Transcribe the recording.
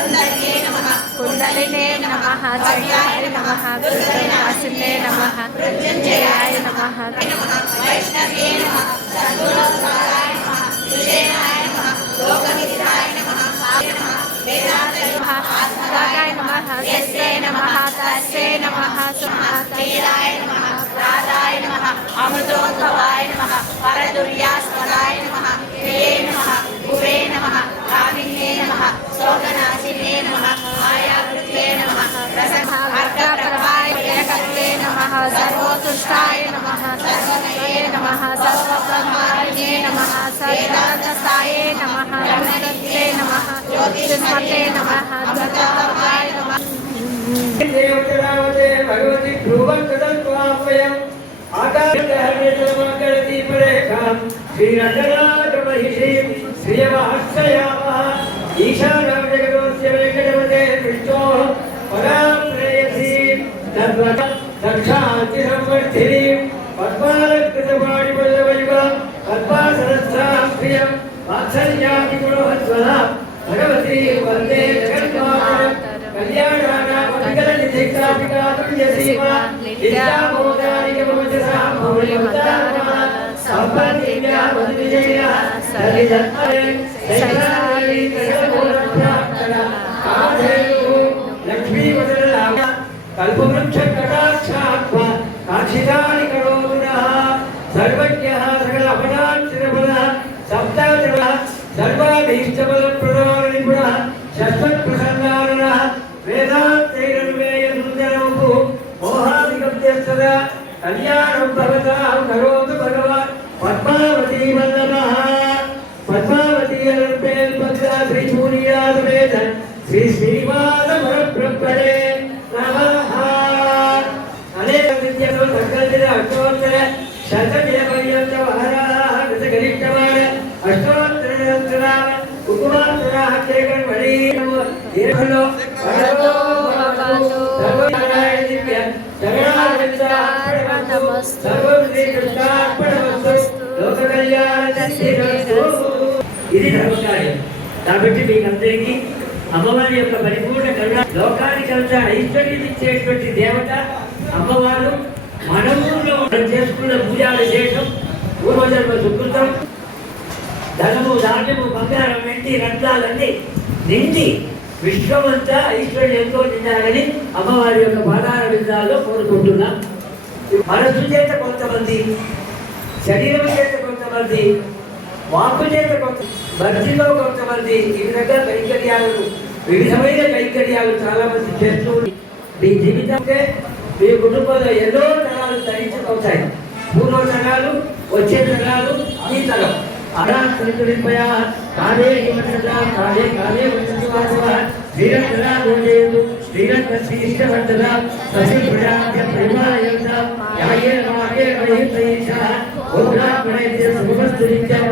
कुंडलिने नमः जयाय नमः कृष्णवासिने नमः मृत्युंजयाय नमः वैष्णवे नमः सद्गुणोद्धाराय नमः सुषेणाय नमः लोकविदिताय नमः वेदांताय नमः यस्यै नमः तस्यै नमः सुमहात्मेयाय नमः राधाय नमः अमृतोद्भवाय नमः परदुर्यास्पदाय नमः प्रिये नमः भुवे नमः कामिन्ये नमः शोकनाशिने नमः मायावृत्ते नमः अर्कप्रभाय एकत्वे नमः सर्वोत्कृष्टाय नमः सर्वमये नमः सर्वब्रह्माण्ये नमः सदानंदाय नमः रमणते नमः ज्योतिष्मते नमः ज्योतिर्भवाय नमः देवदेवते भगवती ध्रुवकदत्वापयम् आकाशहरितमकरदीपरेखां श्रीरङ्गनाथमहिषीं श्रियमहर्षयामः ईशानं जगदोऽस्य वेङ्कटपते विष्णोः परां प्रेयसीं तद्वक्षान्तिसंवर्धिनीं पद्मालकृतपाणिपल्लवयुगां पद्मासनस्थां प्रियं वात्सल्यादिगुणोहत्वलां भगवती वन्दे जगन्मातरम् कल्याणानां मंगलनिधिक्षापिका तुल्यसीमा नित्यामोदारिकमोजसा मौलिमन्दारः सम्पन्निव्या मधुविजयः सरिदत्तरे सैसाली कृष्णमूलप्राप्तः काधेयो लक्ष्मीवदनलाभ कल्पवृक्षकटाक्षात्मा काक्षितानि करोमुनः सर्वज्ञः सकल अपदाक्षरफलः सप्तादरः सर्वाभीष्टफलप्रदान निपुणः शश्वत्प्रसन्नाननः वेदान्तैरन्वेयसुन्दरमुः मोहादिगम्यस्तदा कल्याणं भवतां करोतु भगवान् पद्मावती वल्लभः पद्मावती अलर्पेल्पद्मा श्रीसूर्यासमेत श्रीश्रीनिवासवरब्रह्मणे नमः अनेक विद्यतो सकलजन अष्टोत्तर शतजयपर्यन्तमहराः कृतगरिष्ठवान् अष्टोत्तरनिरन्तराः कुकुमान्तराः केकन्मणि दीर्घलो भगवतो भवतु सर्वनारायण दिव्य जगन्नाथार्पणमस्तु सर्वं श्रीकृष्णार्पणमस्तु లోకకళ్యాణసిద్ధిరస్తు. ఇది ధర్మకార్యం కాబట్టి మీకందరికీ అమ్మవారి యొక్క పరిపూర్ణ కరుణ లోకానికంతా ఐశ్వర్యం ఇచ్చేటువంటి దేవత అమ్మవారు. మన ఊళ్ళో మనం చేసుకున్న పూజా విశేషం పూర్వజన్మ సుకృతం. ధనము ధాన్యము బంగారం వెండి రత్నాలన్నీ నిండి విశ్వమంతా ఐశ్వర్యంతో నిండాలని అమ్మవారి యొక్క పాదార విందాల్లో కోరుకుంటున్నాం. మనసు చేత కొంతమంది, శరీరం చేత కొంతమంది, వాక్కు చేత కొంత, భక్తిలో కొంతమంది ఈ విధంగా కైంకర్యాలను వివిధమైన కైంకర్యాలు చాలా మంది చేస్తూ మీ జీవితంకే మీ కుటుంబంలో ఎన్నో తరాలు ధరించుకొస్తాయి. పూర్వ తరాలు, వచ్చే తరాలు, ఈ తరం అరాత్రిపయా కాలే హిమచంద్ర కాలే కాలే వంశవాసవ శ్రీరంగలా గోజేతు శ్రీరంగశ్రీష్టవర్ధన ససి ప్రజాభ్య ప్రేమాయంత యాయే నమాగే వహితైష ఓబ్రాహ్మణేభ్య శుభమస్తు నిత్యం